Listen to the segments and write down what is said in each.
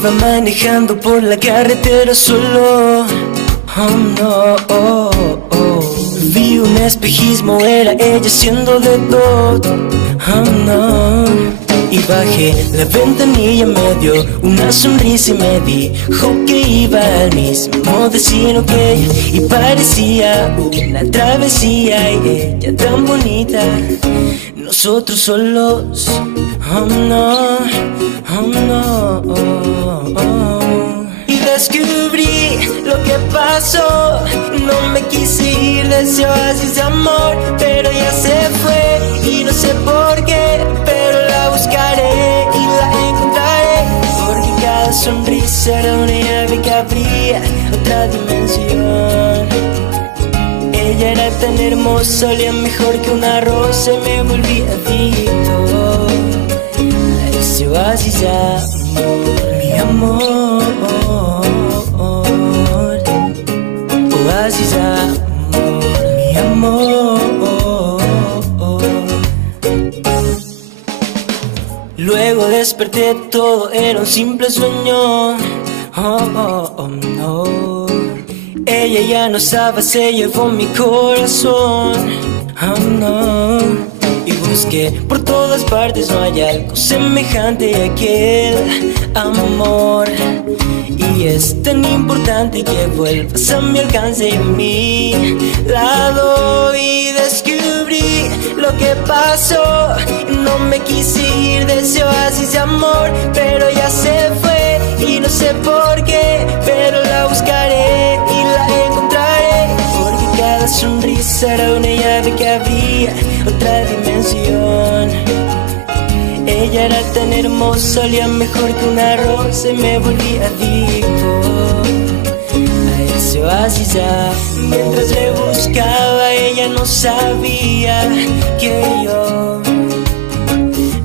Iba manejando por la carretera solo. Oh no, oh, oh. Vi un espejismo, era ella haciendo de todo. Oh no. Y bajé la ventanilla, me dio una sonrisa y me dijo que iba al mismo destino que ella. Y parecía una travesía y ella tan bonita, nosotros solos. Oh no, oh no, oh, oh. Y descubrí lo que pasó. No me quise ir de ese oasis de amor, pero ya se fue y no sé por qué, pero la buscaré y la encontraré, porque cada sonrisa era una llave que abría otra dimensión. Ella era tan hermosa, olía mejor que una rosa y me volví adicto a ese oasis de amor, mi amor. Oasis de amor, mi amor. Luego desperté, todo era un simple sueño. Oh, oh, oh, no. Ella ya no estaba, se llevó mi corazón. Oh, no. Y busqué por todas partes, no hay algo semejante a aquel amor. Y es tan importante que vuelvas a mi alcance y a mi lado. Y descubrí lo que pasó. No me quise ir de ese oasis de amor, pero ya se fue y no sé por qué, pero la buscaré y la encontraré, porque cada sonrisa era una llave que abría otra dimensión. Ella era tan hermosa, olía mejor que una rosa y me volví adicto a ese oasis ya. Mientras le buscaba, ella no sabía que yo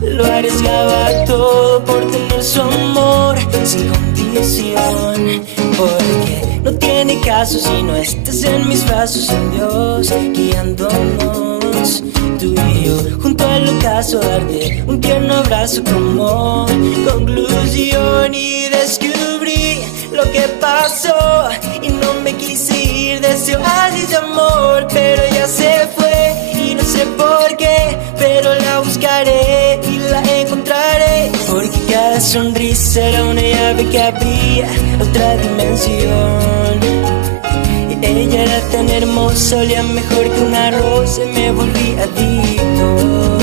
lo arriesgaba todo por tener su amor sin condición. Porque no tiene caso si no estás en mis brazos, en Dios guiándonos. Tú y yo junto al ocaso, darte un tierno abrazo como conclusión. Y descubrí lo que pasó y no me quise ir de ese oasis de amor, pero ya se fue y no sé por qué, pero la buscaré y la encontraré, porque cada sonrisa era una llave que abría otra dimensión. Ella era tan hermosa, olía mejor que una rosa y me volví adicto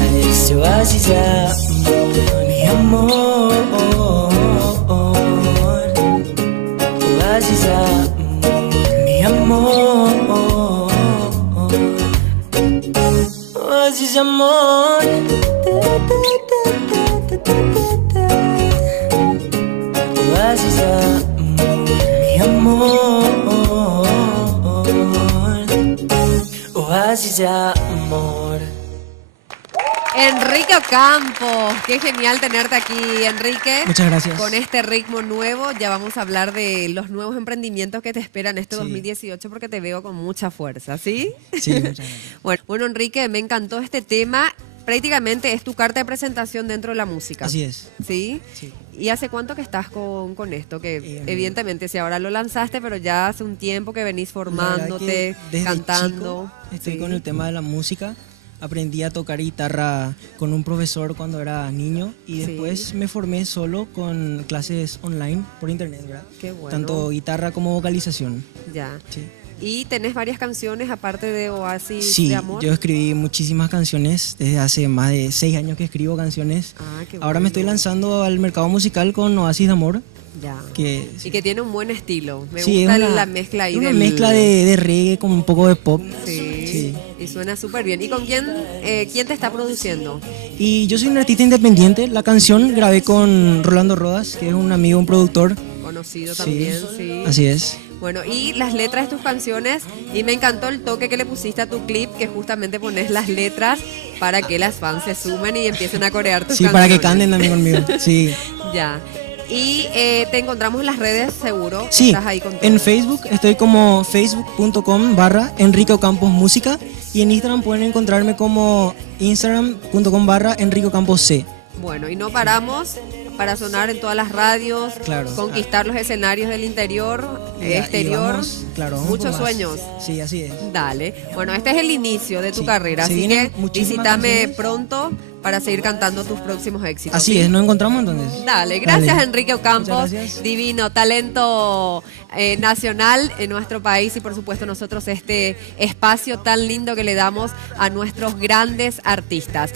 a ese oasis de amor, mi amor. Oasis de amor, mi amor. Oasis de amor. Oasis de amor, mi amor. Oasis de amor. Enrique Ocampo, qué genial tenerte aquí, Enrique. Muchas gracias. Con este ritmo nuevo, ya vamos a hablar de los nuevos emprendimientos que te esperan este 2018, porque te veo con mucha fuerza, ¿sí? Sí, muchas gracias. Bueno, Enrique, me encantó este tema. Prácticamente es tu carta de presentación dentro de la música. Así es. ¿Sí? Sí. ¿Y hace cuánto que estás con esto? Que evidentemente, si ahora lo lanzaste, pero ya hace un tiempo que venís formándote, desde cantando. Chico estoy con el tema de la música. Aprendí a tocar guitarra con un profesor cuando era niño y después me formé solo con clases online por internet, ¿verdad? Qué bueno. Tanto guitarra como vocalización. Ya. Sí. ¿Y tenés varias canciones aparte de Oasis Sí, de Amor? yo escribí muchísimas canciones. Desde hace más de 6 años que escribo canciones. Ah, qué Ahora bueno. me estoy lanzando al mercado musical con Oasis de Amor. Ya. Que, Y que tiene un buen estilo. Me sí, gusta es la mezcla ahí. una mezcla de reggae con un poco de pop. Sí. Sí. Y suena súper bien. ¿Y con quién te está produciendo? Y yo soy un artista independiente. La canción grabé con Rolando Rodas, que es un amigo, un productor. Conocido Sí. también, sí. Así es. Bueno, y las letras de tus canciones, y me encantó el toque que le pusiste a tu clip, que justamente pones las letras para que las fans se sumen y empiecen a corear tus Sí, canciones. para que canten también conmigo. Sí. Ya. Y te encontramos en las redes, seguro. Sí, Estás ahí con todo. en Facebook estoy como facebook.com/Enrique Ocampos Música y en Instagram pueden encontrarme como instagram.com/Enrique Ocampos C. Bueno, y no paramos para sonar en todas las radios, Claro. conquistar los escenarios del interior, Y exterior, vamos, claro, vamos muchos por más. sueños. Sí, así es. Dale. Bueno, este es el inicio de tu Sí. carrera, Se así vienen que muchísimas visítame canciones. pronto para seguir cantando tus próximos éxitos. Así ¿sí? es, nos encontramos entonces. Dale, gracias Dale. Enrique Ocampos, Muchas gracias. divino, talento nacional en nuestro país y por supuesto nosotros este espacio tan lindo que le damos a nuestros grandes artistas.